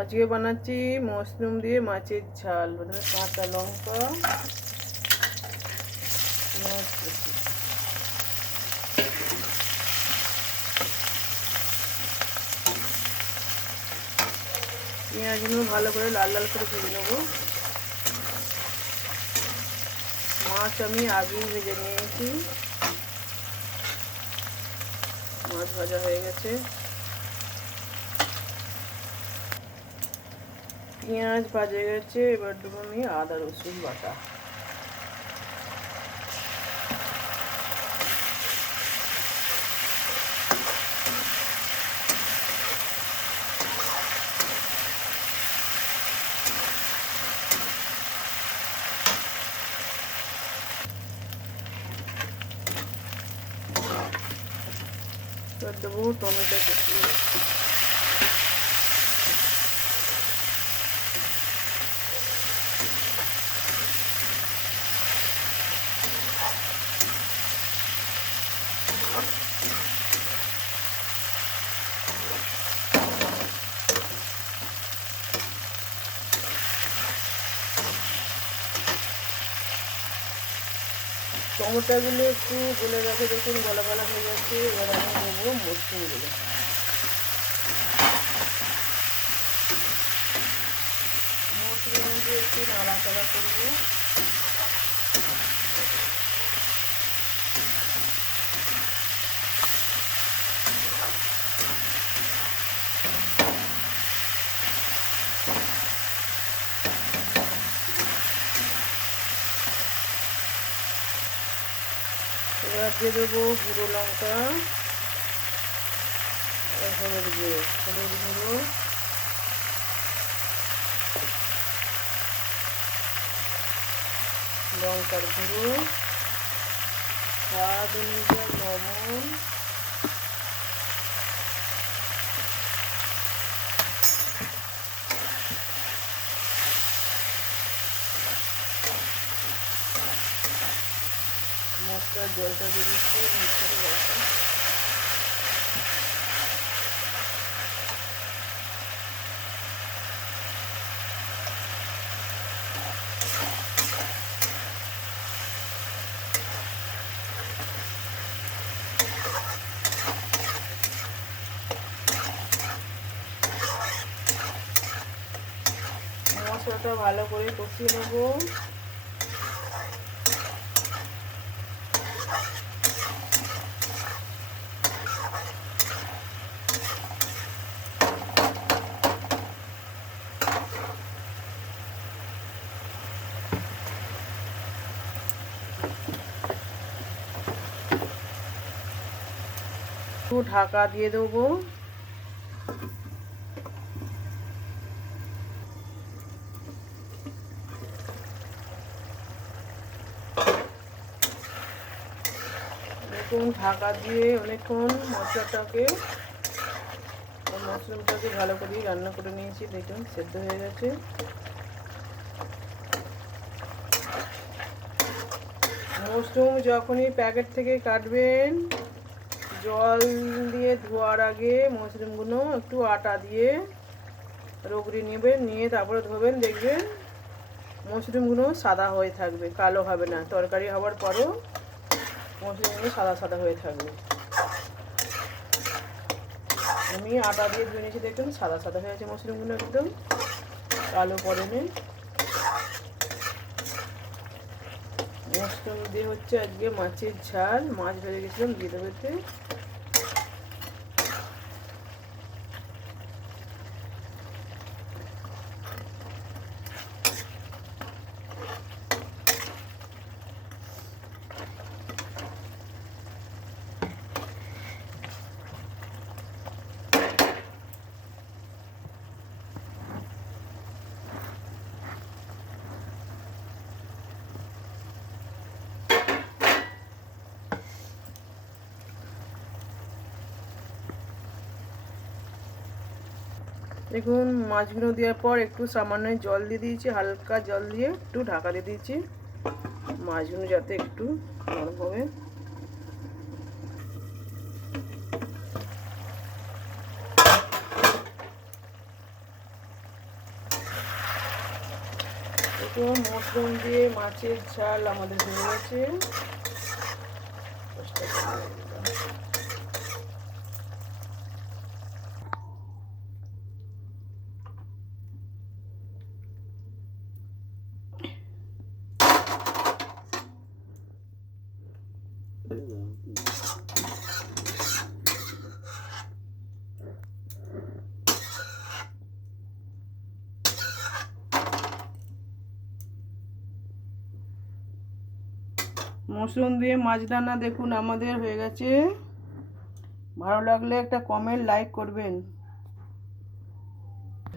আজকে বানাচ্ছি মাশরুম দিয়ে মাছের ঝাল। প্রথমে কাঁচা লঙ্কা, পেঁয়াজ কুচি, পেঁয়াজগুলো ভালো করে লাল লাল করে ভেজে নেবো। মাছ আমি আগেই ভেজে নিয়েছি, মাছ ভাজা হয়ে গেছে। পেঁয়াজ ভাজা গেছে, এবার দেবো আমি আদা রসুন বাটা। এবার দেবো টমেটো কুচি, টমেটোগুলো একটু গলে গেছে, দেখুন গলা গলা হয়ে গেছে। এবার আমি দেবো মশরুমগুলো। মশরুম দিয়ে একটু নাড়াচাড়া করবো। এবার দিয়ে দেবো গুঁড়ো লঙ্কা, হলুদ গুঁড়ো, লঙ্কার গুঁড়ো, স্বাদ অনুযায়ী লবণ, মশলার জলটা দিয়ে দিচ্ছি, মশলার জলটা। মশলাটা ভালো করে কষিয়ে নেবো। একটু ঢাকা দিয়ে দেবো। দেখুন ঢাকা দিয়ে অনেকক্ষণ মশলাটাকে, মাশরুমটাকে ভালো করে রান্না করে নিয়েছি। দেখুন সেদ্ধ হয়ে গেছে। মাশরুম যখনই প্যাকেট থেকে কাটবেন, জল দিয়ে ধোয়ার আগে মাশরুমগুলো একটু আটা দিয়ে রগড়ে নেবেন, নিয়ে তারপরে ধোবেন। দেখবেন মাশরুমগুলো সাদা হয়ে থাকবে, কালো হবে না। তরকারি হওয়ার পরও মাশরুমগুলো সাদা সাদা হয়ে থাকবে। আমি আটা দিয়ে ধুয়ে নিয়েছি, দেখুন সাদা সাদা হয়ে আছে মাশরুমগুলো, একদম কালো পড়েনি। মাশরুম দিয়ে হচ্ছে আজকে মাছের ঝাল। মাছ ভেজে গেছিলাম, দিয়ে দেবো এতে। দেখুন মাছগুলো দেওয়ার পর একটু সামান্য জল দিয়ে দিয়েছি, হালকা জল দিয়ে একটু ঢাকা দিয়ে দিয়েছি, মাছগুলো যাতে একটু নরম হবে। দেখো মশরুম দিয়ে মাছের ঝাল আমাদের হয়ে গেছে। মশরুম দিয়ে মাছ রান্না দেখুন আমাদের হয়ে গেছে। ভালো লাগলে একটা কমেন্ট লাইক করবেন।